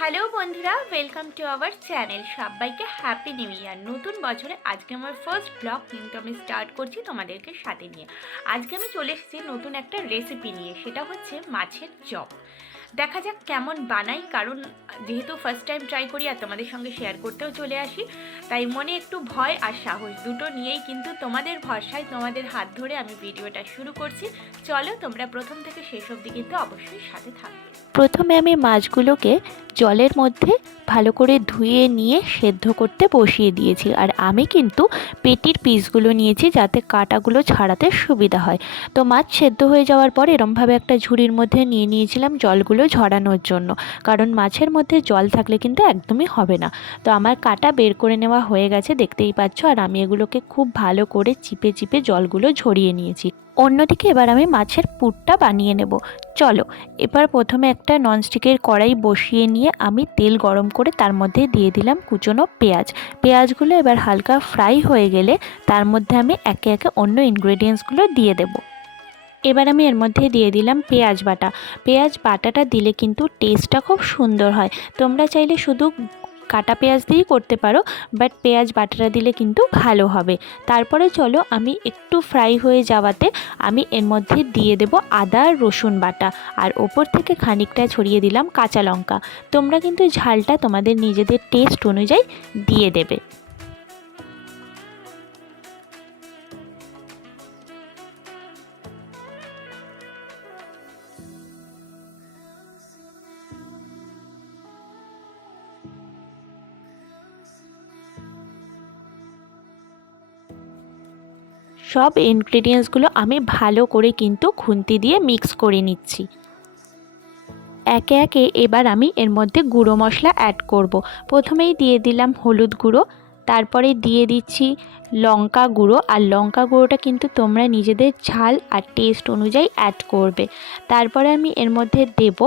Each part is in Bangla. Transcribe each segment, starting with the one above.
হ্যালো বন্ধুরা ওয়েলকাম টু আওয়ার চ্যানেল সবাইকে হ্যাপি নিউ ইয়ার নতুন বছরে আজকে আমার ফার্স্ট ব্লগ কিন্তু আমি স্টার্ট করছি তোমাদেরকে সাথে নিয়ে। আজকে আমি চলে এসেছি নতুন একটা রেসিপি নিয়ে, সেটা হচ্ছে মাছের চপ। দেখা যাক কেমন বানাই, কারণ যেহেতু ফার্স্ট টাইম ট্রাই করি আর তোমাদের সঙ্গে শেয়ার করতেও চলে আসি, তাই মনে একটু ভয় আর সাহস দুটো নিয়েই কিন্তু তোমাদের ভরসায়, তোমাদের হাত ধরে আমি ভিডিওটা শুরু করছি। চলো তোমরা প্রথম থেকে শেষ অবধি কিন্তু অবশ্যই সাথে থাকবে। প্রথমে আমি মাছগুলোকে জলের মধ্যে ভালো করে ধুয়ে নিয়ে সেদ্ধ করতে বসিয়ে দিয়েছি। আর আমি কিন্তু পেটির পিসগুলো নিয়েছি যাতে কাটাগুলো ছাড়াতে সুবিধা হয়। তো মাছ সেদ্ধ হয়ে যাওয়ার পর এরমভাবে একটা ঝুড়ির মধ্যে নিয়ে নিয়েছিলাম জলগুলো ঝরানোর জন্য। কারণ মাছের মধ্যে জল থাকলে কিন্তু একদমই হবে না। তো আমার কাটা বের করে নেওয়া হয়ে গেছে, দেখতেই পাচ্ছ। আর আমি এগুলোকে খুব ভালো করে চিপে চিপে জলগুলো ঝরিয়ে নিয়েছি। অন্যদিকে এবার আমি মাছের পুরটা বানিয়ে নেব। চলো, এবার প্রথমে একটা ননস্টিকের কড়াই বসিয়ে নিয়ে আমি তেল গরম করে তার মধ্যে দিয়ে দিলাম কুচনো পেঁয়াজ। পেঁয়াজগুলো এবার হালকা ফ্রাই হয়ে গেলে তার মধ্যে আমি একে একে অন্য ইনগ্রেডিয়েন্টসগুলো দিয়ে দেব। এবার আমি এর মধ্যে দিয়ে দিলাম পেঁয়াজ বাটা। পেঁয়াজ বাটাটা দিলে কিন্তু টেস্টটা খুব সুন্দর হয়। তোমরা চাইলে শুধু কাটা পেঁয়াজ দিয়েই করতে পারো বাট পেঁয়াজ বাটাটা দিলে কিন্তু ভালো হবে। তারপরে চলো আমি একটু ফ্রাই হয়ে যাওয়াতে আমি এর মধ্যে দিয়ে দেব আদা, রসুন বাটা। আর ওপর থেকে খানিকটা ছড়িয়ে দিলাম কাঁচা লঙ্কা। তোমরা কিন্তু ঝালটা তোমাদের নিজেদের টেস্ট অনুযায়ী দিয়ে দেবে। সব ইনগ্রিডিয়েন্টসগুলো আমি ভালো করে কিন্তু খুন্তি দিয়ে মিক্স করে নিচ্ছি। একে একে এবার আমি এর মধ্যে গুঁড়ো মশলা অ্যাড করব। প্রথমেই দিয়ে দিলাম হলুদ গুঁড়ো, তারপরে দিয়ে দিচ্ছি লঙ্কা গুঁড়ো, আর লঙ্কা গুঁড়োটা কিন্তু তোমরা নিজেদের ঝাল আর টেস্ট অনুযায়ী অ্যাড করবে। তারপরে আমি এর মধ্যে দেব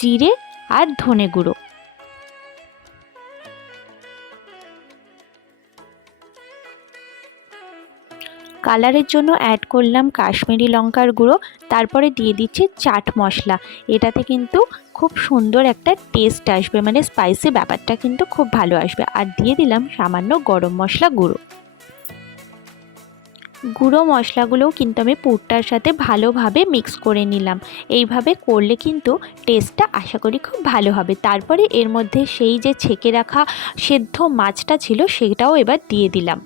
জিরে আর ধনে গুঁড়ো। কালারের জন্য অ্যাড করলাম কাশ্মীরি লঙ্কার গুঁড়ো, তারপরে দিয়ে দিচ্ছি চাট মশলা। এটাতে কিন্তু খুব সুন্দর একটা টেস্ট আসবে মানে স্পাইসি ব্যাপারটা কিন্তু খুব ভালো আসবে। আর দিয়ে দিলাম সামান্য গরম মশলা গুঁড়ো। গুঁড়ো মশলাগুলোও কিন্তু আমি পুরটার সাথে ভালোভাবে মিক্স করে নিলাম। এইভাবে করলে কিন্তু টেস্টটা আশা করি খুব ভালো হবে। তারপরে এর মধ্যে সেই যে ছেঁকে রাখা সেদ্ধ মাছটা ছিল, সেটাও এবার দিয়ে দিলাম।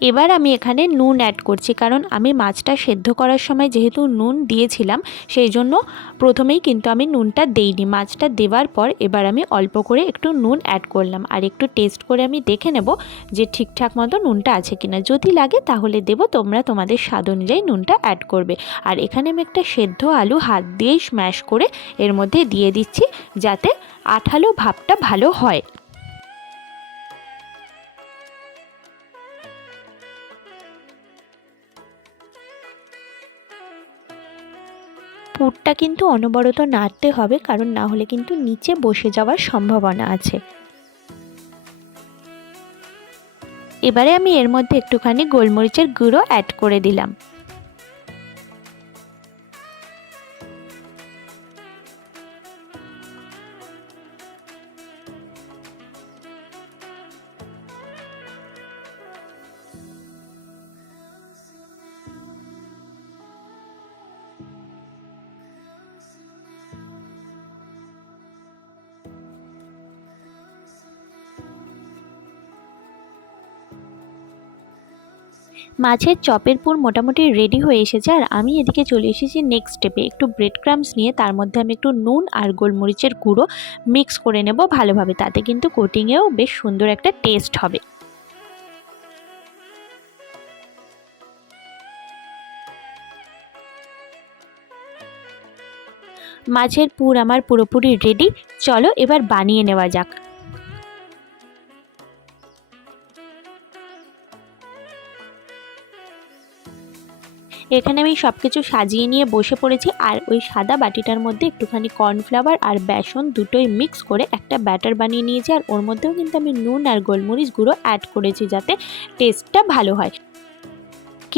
এবার আমি এখানে নুন অ্যাড করছি, কারণ আমি মাছটা সেদ্ধ করার সময় যেহেতু নুন দিয়েছিলাম, সেই জন্য প্রথমেই কিন্তু আমি নুনটা দেইনি। মাছটা দেওয়ার পর এবার আমি অল্প করে একটু নুন অ্যাড করলাম আর একটু টেস্ট করে আমি দেখে নেব যে ঠিকঠাক মতো নুনটা আছে কিনা। যদি লাগে তাহলে দেবো, তোমরা তোমাদের স্বাদ অনুযায়ী নুনটা অ্যাড করবে। আর এখানে আমি একটা সেদ্ধ আলু হাত দিয়েই স্ম্যাশ করে এর মধ্যে দিয়ে দিচ্ছি, যাতে আঠালো ভাবটা ভালো হয়। পুরটা কিন্তু অনবরত নাড়তে হবে, কারণ না হলে কিন্তু নিচে বসে যাওয়ার সম্ভাবনা আছে। এবারে আমি এর মধ্যে একটুখানি গোলমরিচের গুঁড়ো অ্যাড করে দিলাম। মাছের চপের পুর মোটামুটি রেডি হয়ে এসেছে আর আমি এদিকে চলে এসেছি নেক্সট স্টেপে একটু ব্রেড ক্রামস নিয়ে, তার মধ্যে আমি একটু নুন আর গোলমরিচের গুঁড়ো মিক্স করে নেব ভালোভাবে, তাতে কিন্তু কোটিংয়েও বেশ সুন্দর একটা টেস্ট হবে। মাছের পুর আমার পুরোপুরি রেডি চলো এবার বানিয়ে নেওয়া যাক। এখানে আমি সব কিছু সাজিয়ে নিয়ে বসে পড়েছি, আর ওই সাদা বাটিটার মধ্যে একটুখানি কর্নফ্লাওয়ার আর বেসন দুটোই মিক্স করে একটা ব্যাটার বানিয়ে নিয়েছি, আর ওর মধ্যেও কিন্তু আমি নুন আর গোলমরিচ গুঁড়ো অ্যাড করেছি যাতে টেস্টটা ভালো হয়।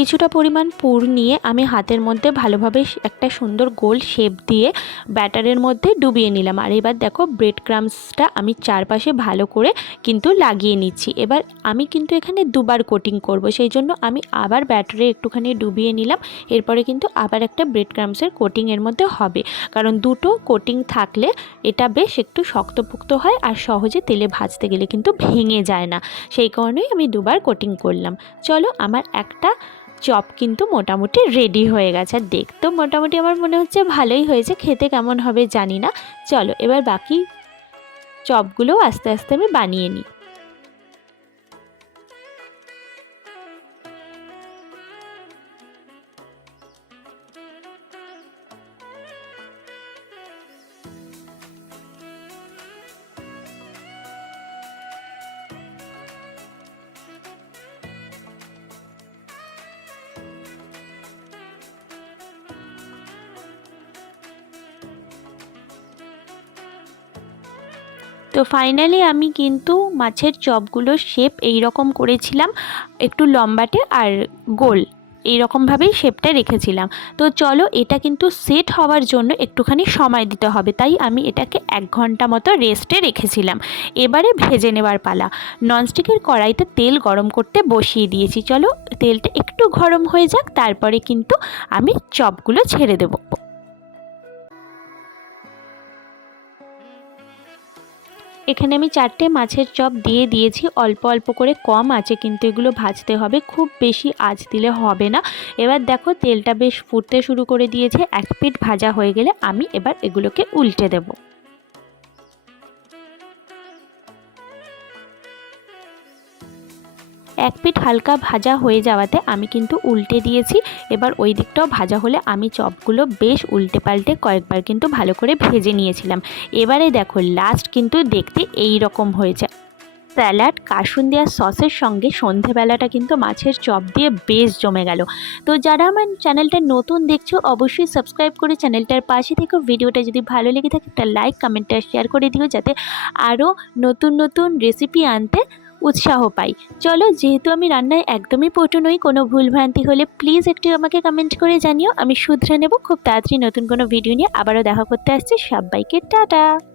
কিছুটা পরিমাণ পুর নিয়ে আমি হাতের মধ্যে ভালোভাবে একটা সুন্দর গোল শেপ দিয়ে ব্যাটারের মধ্যে ডুবিয়ে নিলাম। আর এবার দেখো ব্রেড ক্রামসটা আমি চারপাশে ভালো করে কিন্তু লাগিয়ে নিচ্ছি। এবার আমি কিন্তু এখানে দুবার কোটিং করব সেই জন্য আমি আবার ব্যাটারে একটুখানি ডুবিয়ে নিলাম। এরপরে কিন্তু আবার একটা ব্রেড ক্রামসের কোটিংয়ের মধ্যে হবে। কারণ দুটো কোটিং থাকলে এটা বেশ একটু শক্তপোক্ত হয় আর সহজে তেলে ভাজতে গেলে কিন্তু ভেঙে যায় না। সেই কারণেই আমি দুবার কোটিং করলাম। চলো আমার একটা চপ কিন্তু মোটামুটি রেডি হয়ে গেছে। আর দেখতেও মোটামুটি আমার মনে হচ্ছে ভালোই হয়েছে, খেতে কেমন হবে জানি না। চলো এবার বাকি চপগুলোও আস্তে আস্তে আমি বানিয়ে নিই। তো ফাইনালি আমি কিন্তু মাছের চপগুলোর শেপ এই রকম করেছিলাম, একটু লম্বাটে আর গোল এই রকমভাবেই শেপটা রেখেছিলাম। তো চলো এটা কিন্তু সেট হওয়ার জন্য একটুখানি সময় দিতে হবে, তাই আমি এটাকে এক ঘণ্টা মতো রেস্টে রেখেছিলাম। এবারে ভেজে নেবার পালা। ননস্টিকের কড়াইতে তেল গরম করতে বসিয়ে দিয়েছি। চলো তেলটা একটু গরম হয়ে যাক, তারপরে কিন্তু আমি চপগুলো ছেড়ে দেবো। এখানে আমি চারটে মাছের চপ দিয়ে দিয়েছি। অল্প অল্প করে কম আছে, কিন্তু এগুলো ভাজতে হবে। খুব বেশি আঁচ দিলে হবে না। এবার দেখো, তেলটা বেশ ফুটতে শুরু করে দিয়েছে। এক পিঠ ভাজা হয়ে গেলে আমি এবার এগুলোকে উল্টে দেব। এক পিঠ হালকা ভাজা হয়ে যাওয়াতে আমি কিন্তু উল্টে দিয়েছি। এবার ওই দিকটাও ভাজা হলে আমি চপগুলো বেশ উল্টে পাল্টে কয়েকবার কিন্তু ভালো করে ভেজে নিয়েছিলাম। এবারে দেখো লাস্ট কিন্তু দেখতে এই রকম হয়েছে। স্যালাড কাসুন দেওয়া সসের সঙ্গে সন্ধেবেলাটা কিন্তু মাছের চপ দিয়ে বেশ জমে গেল। তো যারা আমার চ্যানেলটা নতুন দেখছ, অবশ্যই সাবস্ক্রাইব করে চ্যানেলটার পাশে থেকে ভিডিওটা যদি ভালো লেগে থাকে, একটা লাইক কমেন্টটা শেয়ার করে দিও যাতে আরও নতুন নতুন রেসিপি আনতে উৎসাহ পাই। চলো, যেহেতু আমি রান্নায় একদমই পটু নই, কোনো ভুলভ্রান্তি হলে প্লিজ একটু আমাকে কমেন্ট করে জানিও। আমি শুধরে নেব। খুব তাড়াতাড়ি নতুন কোনো ভিডিও নিয়ে আবারও দেখা করতে আসছি সবাইকে, টাটা!